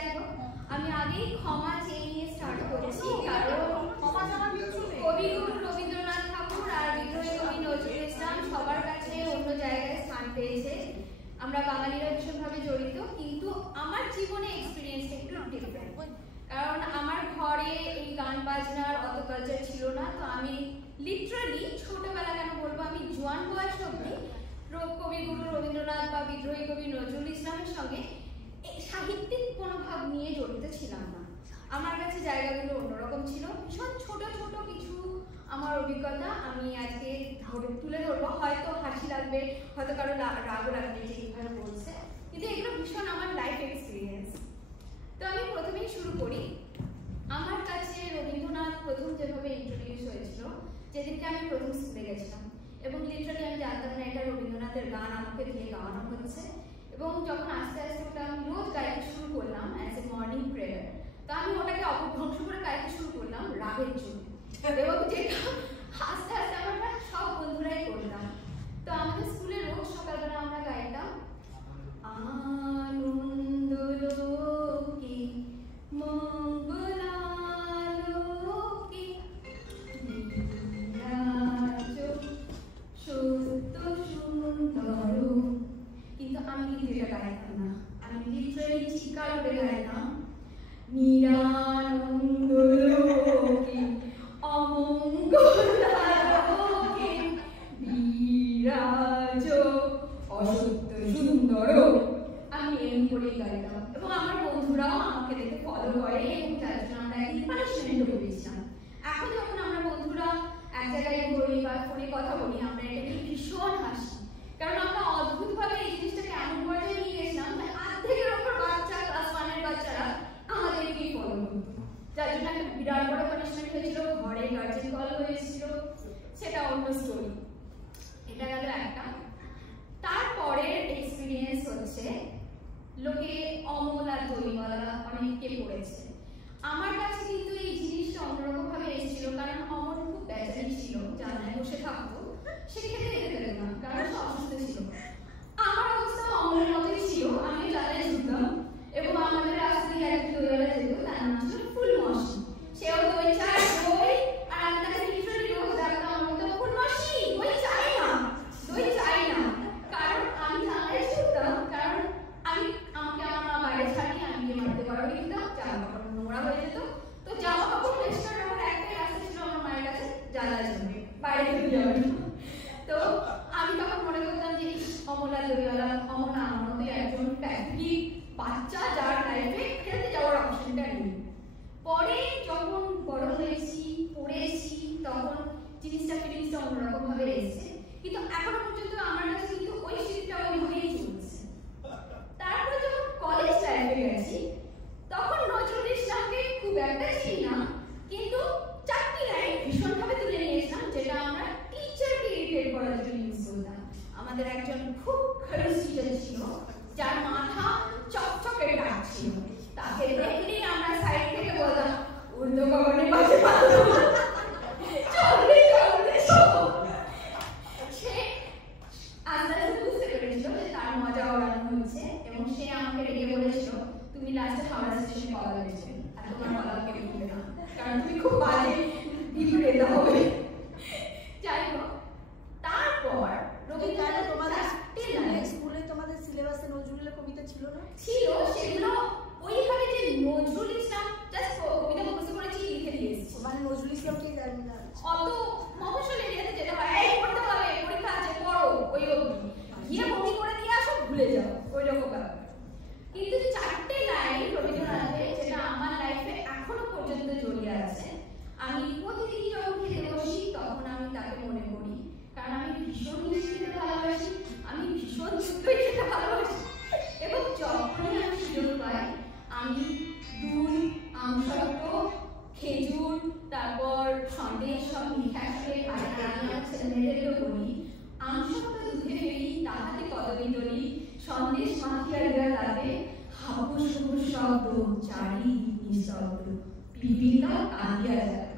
যাই হোক, আমি আগেই ক্ষমা চেয়ে নিয়ে স্টার্ট করেছি, কারণ কবিগুরু রবীন্দ্রনাথ ঠাকুর আর বিদ্রোহী কবি নজরুল ইসলাম সবার কাছে অন্য জায়গায় স্থান পেয়েছে। আমরা বাঙালিরা ভীষণভাবে জড়িত, কিন্তু আমার জীবনে এক্সপিরিয়েন্সটা একটু ডিফারেন্ট, কারণ আমার ঘরে এই গান বাজনার অত কালচার ছিল না। তো আমি লিটারালি ছোটবেলা, কেন বলবো, আমি জোয়ান বয়স অবধি কবিগুরু রবীন্দ্রনাথ বা বিদ্রোহী কবি নজরুল ইসলামের সঙ্গে সাহিত্যিক কোনো ভাব নিয়ে জড়িত ছিলাম না। আমার কাছে জায়গাগুলো অন্যরকম ছিল। ভীষণ ছোট ছোট কিছু আমার অভিজ্ঞতা আমি আজকে তুলে ধরবো। হয়তো হাসি লাগবে, হয়তো কারো রাগও লাগবে যে এইভাবে বলছে, কিন্তু এগুলো ভীষণ আমার লাইফ এক্সপিরিয়েন্স। তো আমি প্রথমেই শুরু করি। আমার কাছে রবীন্দ্রনাথ প্রথম যেভাবে ইন্ট্রোডিউস হয়েছিল, যেদিনকে আমি প্রথম স্কুলে গেছিলাম, এবং লিটারালি আমি জানতাম না এটা রবীন্দ্রনাথের গান আমাকে দিয়ে গাওয়ানো হচ্ছে। এবং যখন আস্তে আস্তে ওটা আমি রোজ গাইতে শুরু করলাম অ্যাজ এ মর্নিং প্রেয়ার, তো আমি ওটাকে অপভ্রংশ করে গাইতে শুরু করলাম রাগের জন্য, এবং যেটা আস্তে আস্তে আমরা সব বন্ধুরাই করলাম। তো আমাদের স্কুলে রোজ সকালবেলা আমরা গাইতাম আনন্দ লোকে মঙ্গলালোকে সত্য সুন্দর। কিন্তু আমি কিন্তু এটা গাইতাম না, আমি লিটারালি চিৎকার করে গাইতাম নিরানন্দ লোকে অমঙ্গলালোকে বিরাজ অসত্য সুন্দর। আমি এমনি করেই গাইতাম, এবং আমার বন্ধুরাও আমাকে দেখে ফলো করে, এবং তার জন্য আমরা একদিন পানিশমেন্টও করেছিলাম। এখন যখন আমরা বন্ধুরা এক জায়গায় ঘুরি বা ফোনে কথা বলি, আমরা এটা নিয়ে ভীষণ হাসি, কারণ আমরা অদ্ভুতভাবে এই জিনিসটাকে এমন পর্যায়ে নিয়ে গেছিলাম যে অর্ধেকের ওপর বাচ্চা, ক্লাস 1 বাচ্চারা আমাদেরকেই ফলো করতো, যার জন্য একটা বিরাট বড় পানিশমেন্ট হয়েছিল, ঘরে গার্জেন কল হয়েছিল, সেটা অন্য স্টোরি। এটা গেল একটা। তারপরের এক্সপিরিয়েন্স হচ্ছে লোকে অমল আর দইওয়ালা অনেককে পড়েছে। আমার কাছে কিন্তু এই জিনিসটা অন্যরকম ভাবে এসেছিল, কারণ অমল খুব বেচারি ছিল, জানায় বসে থাকতো, সে খেতে যেতে পেত না, কারণ সে অসুস্থ ছিল। আমার অবস্থা অমলের মতোই ছিল, আমি জানায় ঝুঁকতাম, এবং আমাদের রাস্তা দিয়ে এক দইওয়ালা যেত, তার নাম ছিল ফুলমশি। সেও দই চায়, দই, আর আমি তাকে লিটারালি রোজ ডাকতাম, আমি বলতাম ফুলমশি দই চাই না, দই চাই না, কারণ আমি জানায় ঝুঁকতাম, কারণ আমাকে আমার মা বাইরে ছাড়িয়ে আমি গিয়ে মারতে পারবো দিতাম, জামা কাপড় নোংরা হয়ে যেত। তো জামা কাপড় পরিষ্কার করার একটাই রাস্তা ছিল আমার মায়ের কাছে, জানালার জন্য বাইরে বেরিয়ে যাওয়ার। তো আমি তখন মনে করতাম যে অমলা দইওয়ালা অমলা আমার মতো একজন প্যাথিক বাচ্চা, যার লাইফে খেলতে যাওয়ার অপশনটা নেই। পরে যখন বড় হয়েছি, পড়েছি, তখন জিনিসটা ফিলিংসটা অন্যরকম ভাবে এসেছে, কিন্তু এখনো পর্যন্ত আমার কাছে কিন্তু ওই স্মৃতিটা ওইভাবেই চলছে। তারপরে যখন কলেজ লাইফে গেছি, তখন নজরুল ইসলামকে খুব একটা চিনি না, কিন্তু 4টি লাইন ভীষণভাবে তুলে নিয়েছিলাম, যেটা আমরা টিচারকে ইরিটেট করার জন্য ইউজ করতাম। আমাদের একজন খুব খারাপ টিচার ছিল, যার মাথা চকচকে টাক ছিল, তাকে দেখলেই আমরা সাইড থেকে বলতাম উল্টো কখনই পাশে পাশে চলবে চলবে। সে আস্তে আস্তে বুঝতে পেরেছিল যে তার মজা ওড়ানো হচ্ছে, এবং সে আমাকে রেগে বলেছিল তুমি লাস্টে হাওড়া স্টেশনে কলা বেচবে, আর তোমার কলা কেউ কিনবে না, কারণ তুমি খুব বাজে বিক্রেতা হবে। যাই হোক, তারপর রবীন্দ্রনাথ তোমাদের স্কুলে তোমাদের সিলেবাসে নজরুলের কবিতা ছিল না? ছিল, সেগুলো ওইভাবে যে নজরুল ইসলাম জাস্ট কবিতা মুখস্থ করেছি, লিখে দিয়েছি, মানে নজরুল ইসলামকে জানি না, অত মফস্বল এরিয়াতে যেতে হয়, এই পড়তে হবে, পরীক্ষা আছে, পড়ো, ওই অবধি গিয়ে বমি করে দিয়ে আসো, ভুলে যাও, ওই রকম ব্যাপার। কিন্তু 4টে লাইন রবীন্দ্রনাথের, যেটা আমার লাইফে এখনো পর্যন্ত জড়িয়ে আছে। আমি প্রতিদিন যখন খেতে বসি, তখন আমি তাকে মনে করি, কারণ আমি ভীষণ মিষ্টি খেতে ভালোবাসি, আমি ভীষণ দই খেতে ভালোবাসি, এবং যখনই আমি সুযোগ পাই আমি দুধ, আমসত্ব, খেজুর, তারপর সন্দেশ সব মিঠাশে আর আমি আমার ছেলেমেয়েদেরকেও বলি আমসত্ব দুধে ফেলি, তাহাতে কদমে তলি, সন্দেশ মাখিয়া দিয়া তাতে হাবুস হুবুস শব্দ, চারি নিঃশব্দ, পিপিলিকা কাঁদিয়া যায়।